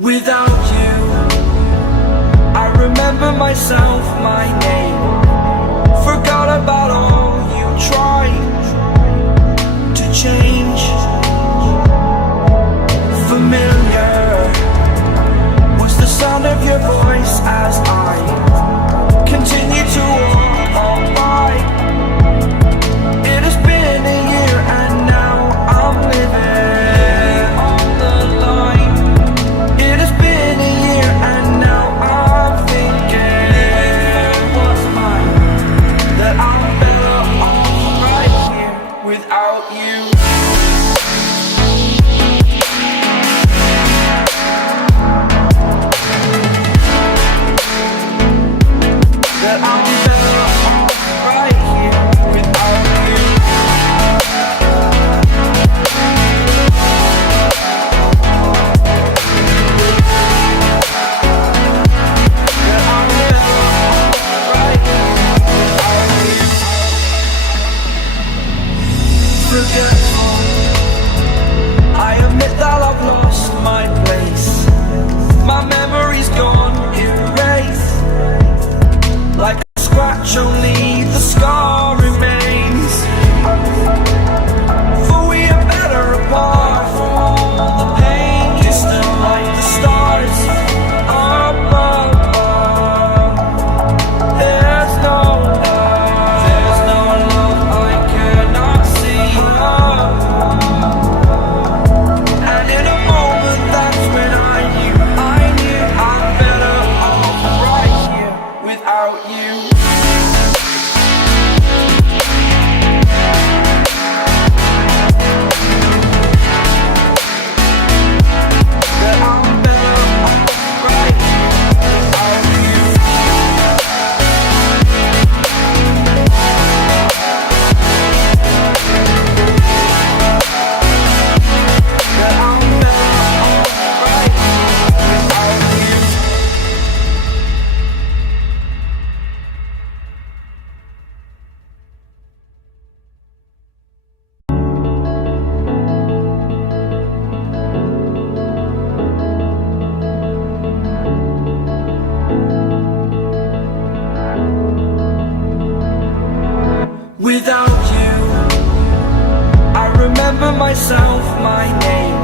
Without you, I remember myself, my name. Forgot about all you tried to change. Familiar was the sound of your voice as I continue to walk on by. It has been a year and now I'm living on the line. It has been a year and now I'm thinking what's mine, that I'm better off right here without you. That I'm better off right here without you. That I'm better off right here without you. Forgetful, I admit that I've lost my place. My memory's gone erased. Like a scratch, only the scar remains. For we are better apart from all the pain. Distant like the stars above. There's no love I cannot see. And in a moment, that's when I knew I'm better off right here without you. That I'm better off right here without you. That I'm better off right here without you. Without you, I remember myself, my name.